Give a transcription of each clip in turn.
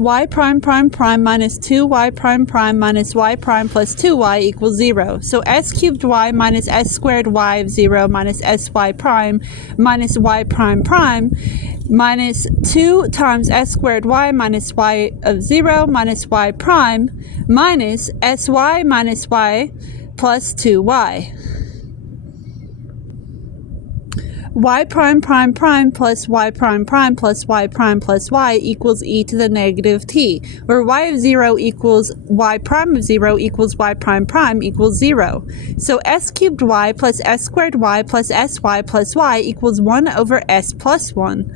y prime prime prime minus 2y prime prime minus y prime plus 2y equals 0. So s cubed y minus s squared y of 0 minus sy prime minus y prime prime minus 2 times s squared y minus y of 0 minus y prime minus sy minus y plus 2y. Y prime prime prime plus y prime prime plus y prime plus y equals e to the negative t, where y of 0 equals y prime of 0 equals y prime prime equals 0. So s cubed y plus s squared y plus sy plus y equals 1 over s plus 1.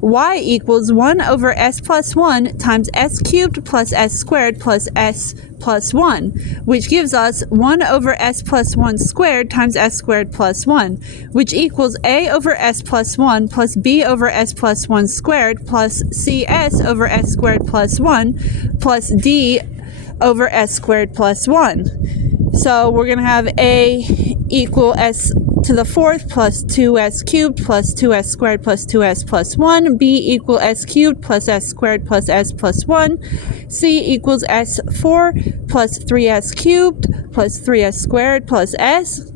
Y equals 1 over s plus 1 times s cubed plus s squared plus s plus 1, which gives us 1 over s plus 1 squared times s squared plus 1, which equals a over s plus 1 plus b over s plus 1 squared plus cs over s squared plus 1 plus d over s squared plus 1. So we're going to have a equal s to the fourth plus 2s cubed plus 2s squared plus 2s plus 1, b equal s cubed plus s squared plus s plus 1, c equals s4 plus 3s cubed plus 3s squared plus s,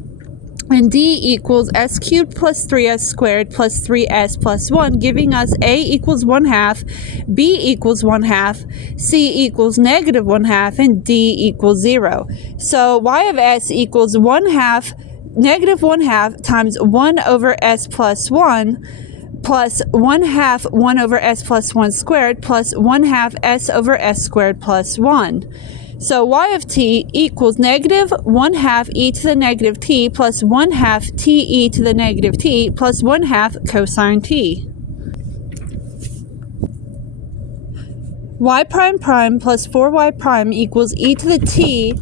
and d equals s cubed plus 3s squared plus 3s plus 1, giving us a equals 1/2, b equals 1/2, c equals negative 1/2, and d equals 0. So y of s equals 1/2 negative 1/2 times 1 over s plus 1 plus 1/2 1 over s plus 1 squared plus 1/2 s over s squared plus 1. So y of t equals negative 1/2 e to the negative t plus 1/2 t e to the negative t plus 1/2 cosine t. Y prime prime plus 4y prime equals e to the t,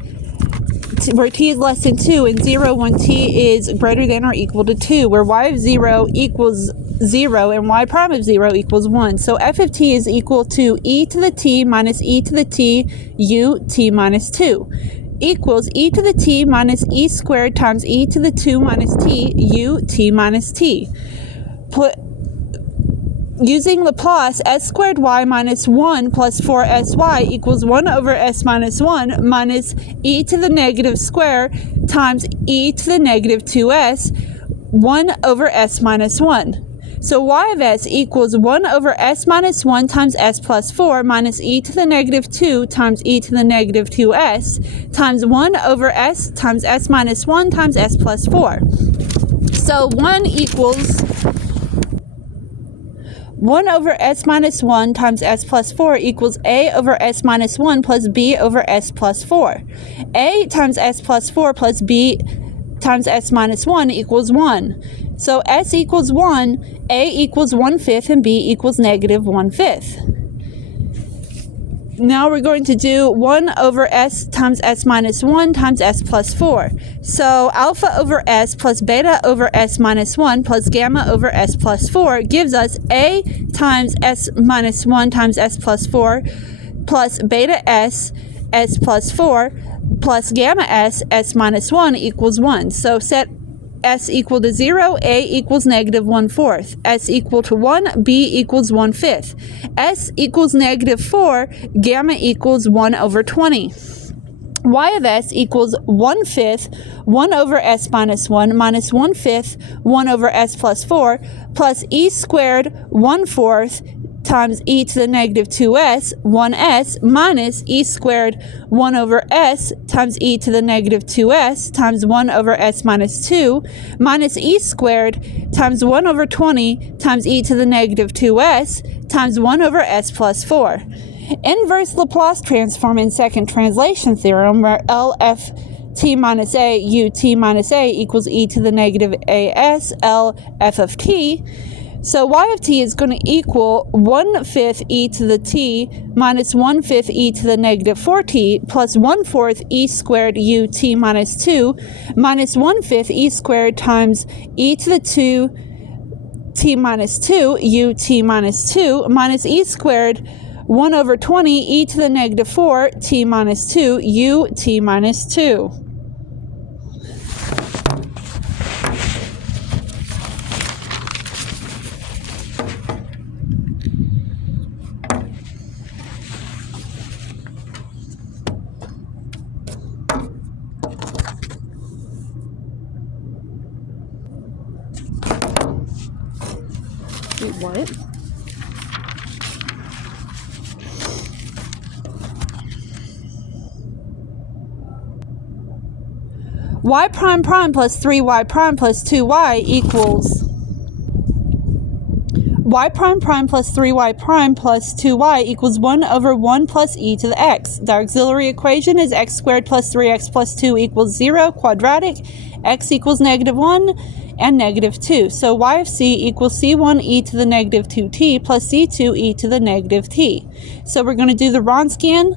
where t is less than 2, and 0 when t is greater than or equal to 2, where y of 0 equals 0 and y prime of 0 equals 1. So f of t is equal to e to the t minus e to the t u t minus 2 equals e to the t minus e squared times e to the 2 minus t u t minus t. Using Laplace, s squared y minus 1 plus 4sy equals 1 over s minus 1 minus e to the negative square times e to the negative 2s, 1 over s minus 1. So y of s equals 1 over s minus 1 times s plus 4 minus e to the negative 2 times e to the negative 2s times 1 over s times s minus 1 times s plus 4. So 1 equals 1 over s minus 1 times s plus 4 equals a over s minus 1 plus b over s plus 4. A times s plus 4 plus b times s minus 1 equals 1. So s equals 1, a equals 1/5, and b equals negative 1/5. Now we're going to do 1 over s times s minus 1 times s plus 4. So alpha over s plus beta over s minus 1 plus gamma over s plus 4 gives us a times s minus 1 times s plus 4 plus beta s, s plus 4 plus gamma s, s minus 1 equals 1. So set s equal to 0, a equals negative 1/4, s equal to 1, b equals 1/5, s equals negative 4, gamma equals 1 over 20. Y of s equals 1/5, 1 over s minus 1 minus 1/5, 1 over s plus 4 plus e squared 1/4 times e to the negative 2s, 1s, minus e squared 1 over s times e to the negative 2s times 1 over s minus 2, minus e squared times 1 over 20 times e to the negative 2s times 1 over s plus 4. Inverse Laplace transform in second translation theorem, where LF t minus a u t minus a equals e to the negative as L f of t. So y of t is going to equal 1/5 e to the t minus 1/5 e to the negative 4t plus 1/4 e squared u t minus 2 minus 1/5 e squared times e to the 2 t minus 2 u t minus 2 minus e squared 1 over 20 e to the negative 4 t minus 2 u t minus 2. What? Y prime prime plus 3y prime plus 2y equals y prime prime plus 3y prime plus 2y equals 1 over 1 plus e to the x. The auxiliary equation is x squared plus 3x plus 2 equals 0, quadratic, x equals -1 and -2. So y of c equals c1 e to the -2t plus c2 e to the -t. So we're going to do the Wronskian,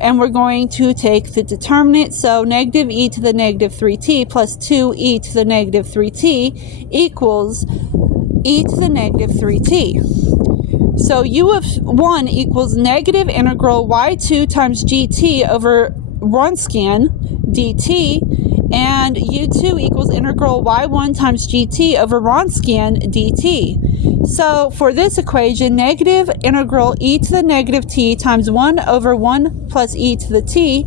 and we're going to take the determinant. So negative e to the -3t plus 2e to the -3t equals e to the -3t. So u of 1 equals negative integral y2 times gt over Wronskian dt, and u2 equals integral y1 times gt over Wronskian dt. So for this equation, negative integral e to the -t times 1 over 1 plus e to the t,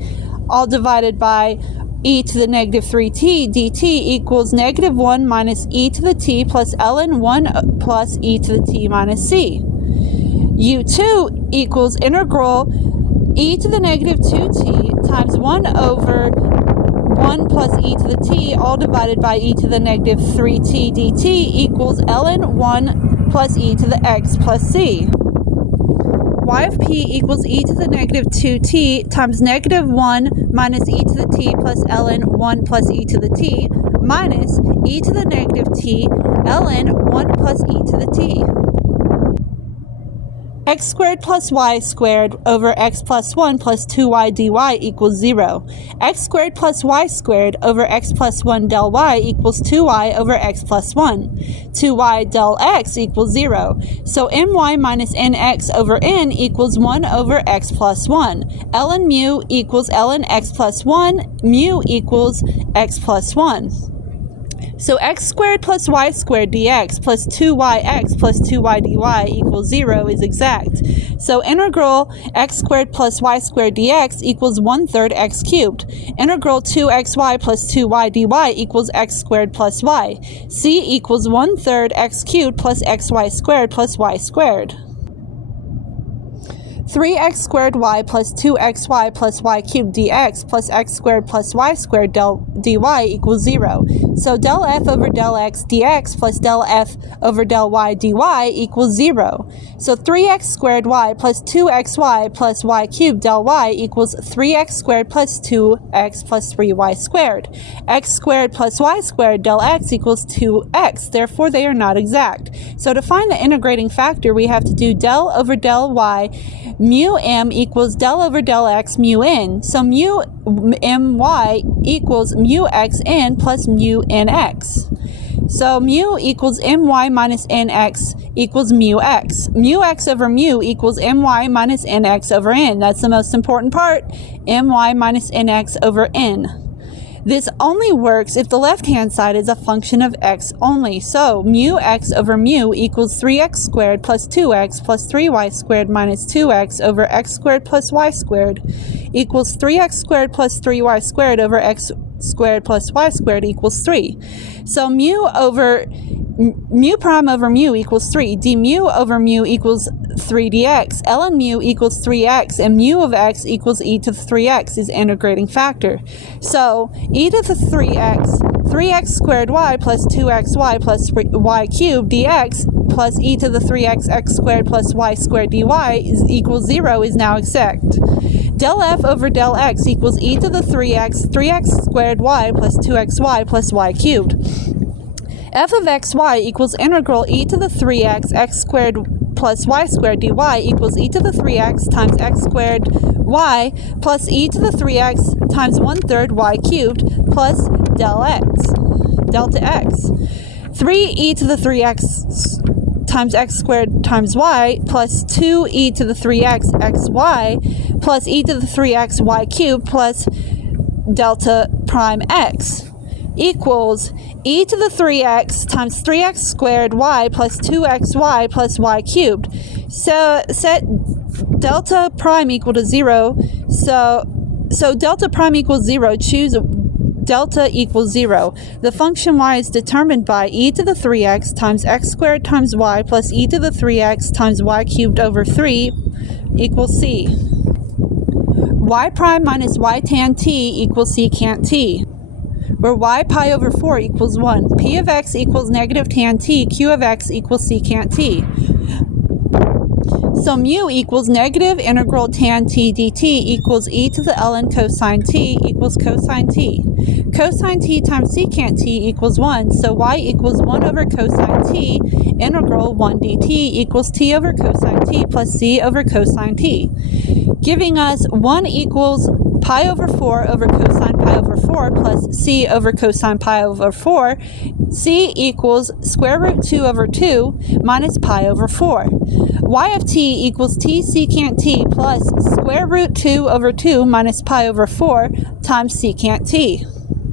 all divided by e to the -3t dt equals -1 minus e to the t plus ln 1 plus e to the t minus c. u2 equals integral e to the -2t times 1 over 1 plus e to the t, all divided by e to the -3t dt equals ln 1 plus e to the x plus c. Y of p equals e to the -2t times -1 minus e to the t plus ln 1 plus e to the t minus e to the -t ln 1 plus e to the t. X squared plus y squared over x plus 1 plus 2y dy equals 0. X squared plus y squared over x plus 1 del y equals 2y over x plus 1. 2y del x equals 0. So my minus nx over n equals 1 over x plus 1. Ln mu equals ln x plus 1. Mu equals x plus 1. So x squared plus y squared dx plus 2yx plus 2y dy equals 0 is exact. So integral x squared plus y squared dx equals 1/3 x cubed. Integral 2xy plus 2y dy equals x squared plus y. C equals 1/3 x cubed plus xy squared plus y squared. 3x squared y plus 2xy plus y cubed dx plus x squared plus y squared dy equals 0. So del f over del x dx plus del f over del y dy equals 0. So 3x squared y plus 2xy plus y cubed del y equals 3x squared plus 2x plus 3y squared. X squared plus y squared del x equals 2x. Therefore, they are not exact. So to find the integrating factor, we have to do del over del y mu m equals del over del x mu n. So mu my equals mu x n plus mu nx. So mu equals my minus nx equals mu x. Mu x over mu equals my minus nx over n. That's the most important part. My minus nx over n. This only works if the left-hand side is a function of x only. So mu x over mu equals 3x squared plus 2x plus 3y squared minus 2x over x squared plus y squared equals 3x squared plus 3y squared over x squared plus y squared equals 3. So mu prime over mu equals 3. D mu over mu equals 3 dx. Ln mu equals 3x, and mu of x equals e to the 3x is integrating factor. So e to the 3x squared y plus 2xy plus y cubed dx plus e to the 3x x squared plus y squared dy equals 0 is now exact. Del f over del x equals e to the 3x squared y plus 2xy plus y cubed. F of xy equals integral e to the 3x x squared plus y squared dy equals e to the 3x times x squared y plus e to the 3x times 1/3 y cubed plus delta x. 3e to the 3x times x squared times y plus 2e to the 3x xy plus e to the 3x y cubed plus delta prime x equals e to the 3x times 3x squared y plus 2xy plus y cubed. So set delta prime equal to 0. So delta prime equals 0. Choose delta equals 0. The function y is determined by e to the 3x times x squared times y plus e to the 3x times y cubed over 3 equals c. Y prime minus y tan t equals secant t, where y pi over 4 equals 1. P of x equals negative tan t, q of x equals secant t. So mu equals negative integral tan t dt equals e to the ln cosine t equals cosine t. Cosine t times secant t equals 1, so y equals 1 over cosine t integral 1 dt equals t over cosine t plus c over cosine t, giving us 1 equals pi over 4 over cosine pi over 4 plus c over cosine pi over 4. C equals square root 2 over 2 minus pi over 4. Y of t equals t secant t plus square root 2 over 2 minus pi over 4 times secant t.